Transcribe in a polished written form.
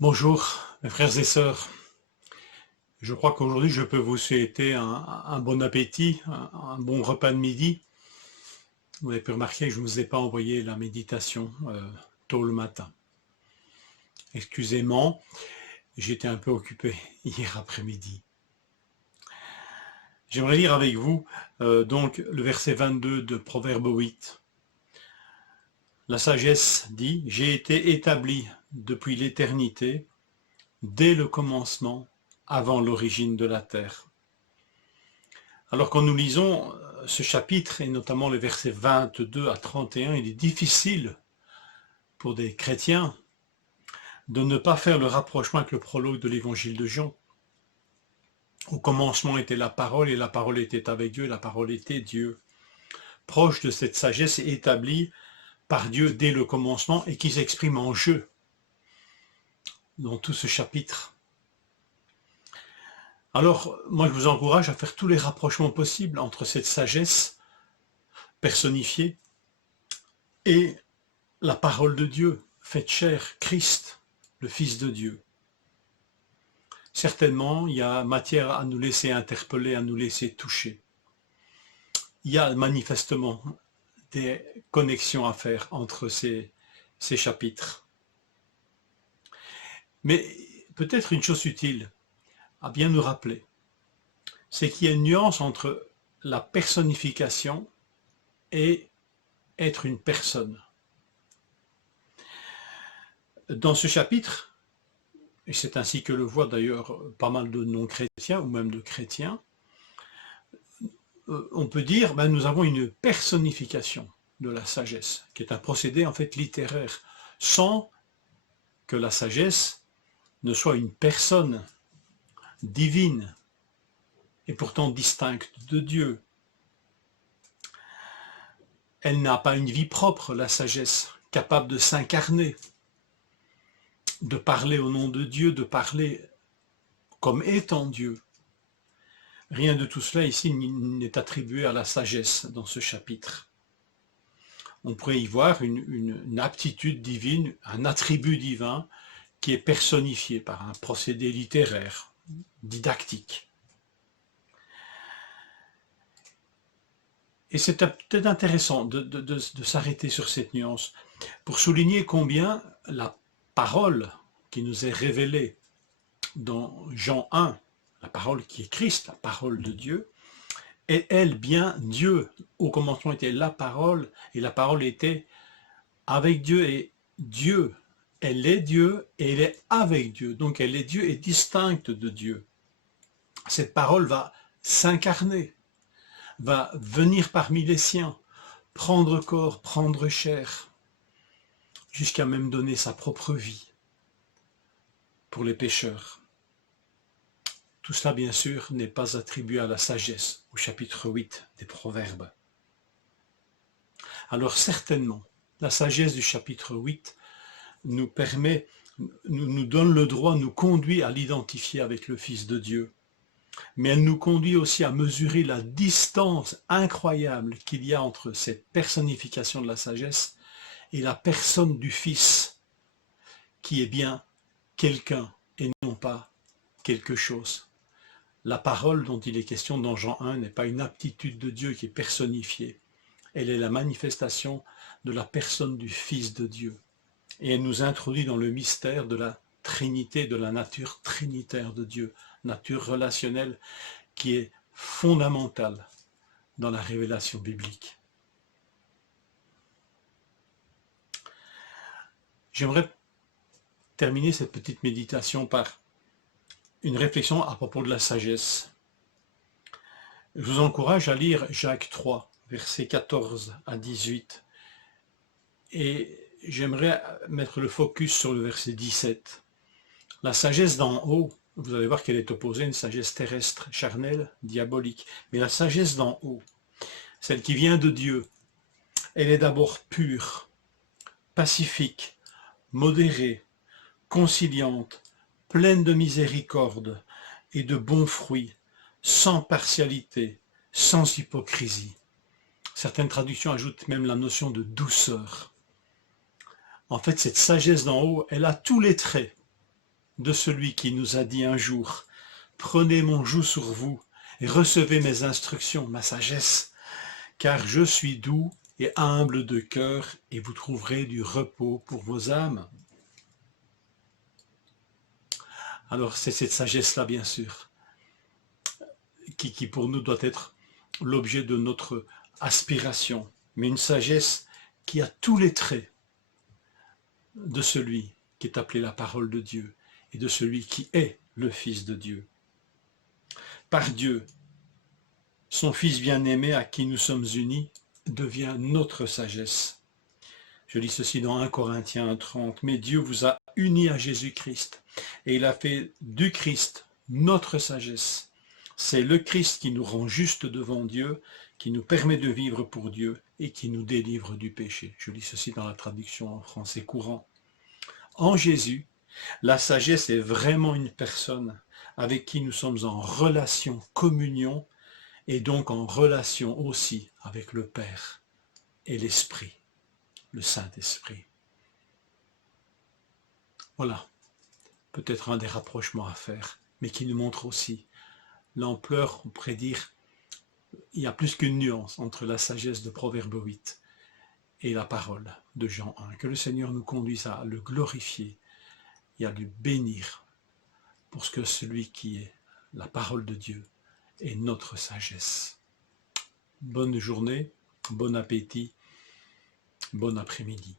Bonjour, mes frères et sœurs. Je crois qu'aujourd'hui, je peux vous souhaiter un bon appétit, un bon repas de midi. Vous avez pu remarquer que je ne vous ai pas envoyé la méditation tôt le matin. Excusez-moi, j'étais un peu occupé hier après-midi. J'aimerais lire avec vous donc le verset 22 de Proverbe 8. La sagesse dit « J'ai été établi depuis l'éternité, dès le commencement, avant l'origine de la terre. » Alors quand nous lisons ce chapitre, et notamment les versets 22 à 31, il est difficile pour des chrétiens de ne pas faire le rapprochement avec le prologue de l'évangile de Jean. Au commencement était la parole, et la parole était avec Dieu, et la parole était Dieu. Proche de cette sagesse établie par Dieu dès le commencement et qui s'exprime en jeu dans tout ce chapitre. Alors, moi je vous encourage à faire tous les rapprochements possibles entre cette sagesse personnifiée et la parole de Dieu, faite chair, Christ, le Fils de Dieu. Certainement, il y a matière à nous laisser interpeller, à nous laisser toucher. Il y a manifestement des connexions à faire entre ces chapitres. Mais peut-être une chose utile à bien nous rappeler, c'est qu'il y a une nuance entre la personnification et être une personne. Dans ce chapitre, et c'est ainsi que le voient d'ailleurs pas mal de non-chrétiens ou même de chrétiens, on peut dire que nous avons une personnification de la sagesse, qui est un procédé en fait littéraire, sans que la sagesse ne soit une personne divine et pourtant distincte de Dieu. Elle n'a pas une vie propre, la sagesse, capable de s'incarner, de parler au nom de Dieu, de parler comme étant Dieu. Rien de tout cela ici n'est attribué à la sagesse dans ce chapitre. On pourrait y voir une aptitude divine, un attribut divin qui est personnifié par un procédé littéraire, didactique. Et c'est peut-être intéressant de s'arrêter sur cette nuance pour souligner combien la parole qui nous est révélée dans Jean 1, la parole qui est Christ, la parole de Dieu, est elle bien Dieu. Au commencement était la parole, et la parole était avec Dieu, et Dieu, elle est Dieu, et elle est avec Dieu. Donc elle est Dieu et distincte de Dieu. Cette parole va s'incarner, va venir parmi les siens, prendre corps, prendre chair, jusqu'à même donner sa propre vie pour les pécheurs. Tout cela, bien sûr, n'est pas attribué à la sagesse, au chapitre 8 des Proverbes. Alors certainement, la sagesse du chapitre 8 nous permet, nous donne le droit, nous conduit à l'identifier avec le Fils de Dieu. Mais elle nous conduit aussi à mesurer la distance incroyable qu'il y a entre cette personnification de la sagesse et la personne du Fils, qui est bien quelqu'un et non pas quelque chose. La parole dont il est question dans Jean 1 n'est pas une aptitude de Dieu qui est personnifiée. Elle est la manifestation de la personne du Fils de Dieu. Et elle nous introduit dans le mystère de la Trinité, de la nature trinitaire de Dieu, nature relationnelle qui est fondamentale dans la révélation biblique. J'aimerais terminer cette petite méditation par une réflexion à propos de la sagesse. Je vous encourage à lire Jacques 3, versets 14 à 18. Et j'aimerais mettre le focus sur le verset 17. La sagesse d'en haut, vous allez voir qu'elle est opposée à une sagesse terrestre, charnelle, diabolique. Mais la sagesse d'en haut, celle qui vient de Dieu, elle est d'abord pure, pacifique, modérée, conciliante, pleine de miséricorde et de bons fruits, sans partialité, sans hypocrisie. Certaines traductions ajoutent même la notion de douceur. En fait, cette sagesse d'en haut, elle a tous les traits de celui qui nous a dit un jour, « Prenez mon joug sur vous et recevez mes instructions, ma sagesse, car je suis doux et humble de cœur et vous trouverez du repos pour vos âmes. » Alors c'est cette sagesse-là, bien sûr, qui pour nous doit être l'objet de notre aspiration, mais une sagesse qui a tous les traits de celui qui est appelé la parole de Dieu et de celui qui est le Fils de Dieu. Par Dieu, son Fils bien-aimé à qui nous sommes unis devient notre sagesse. Je lis ceci dans 1 Corinthiens 30. Mais Dieu vous a unis à Jésus-Christ et il a fait du Christ notre sagesse. C'est le Christ qui nous rend justes devant Dieu, qui nous permet de vivre pour Dieu et qui nous délivre du péché. Je lis ceci dans la traduction en français courant. En Jésus, la sagesse est vraiment une personne avec qui nous sommes en relation, communion, et donc en relation aussi avec le Père et l'Esprit, le Saint-Esprit. Voilà, peut-être un des rapprochements à faire, mais qui nous montre aussi l'ampleur, on pourrait dire, il y a plus qu'une nuance entre la sagesse de Proverbe 8 et la parole de Jean 1. Que le Seigneur nous conduise à le glorifier et à lui bénir pour ce que celui qui est la parole de Dieu est notre sagesse. Bonne journée, bon appétit, bon après-midi.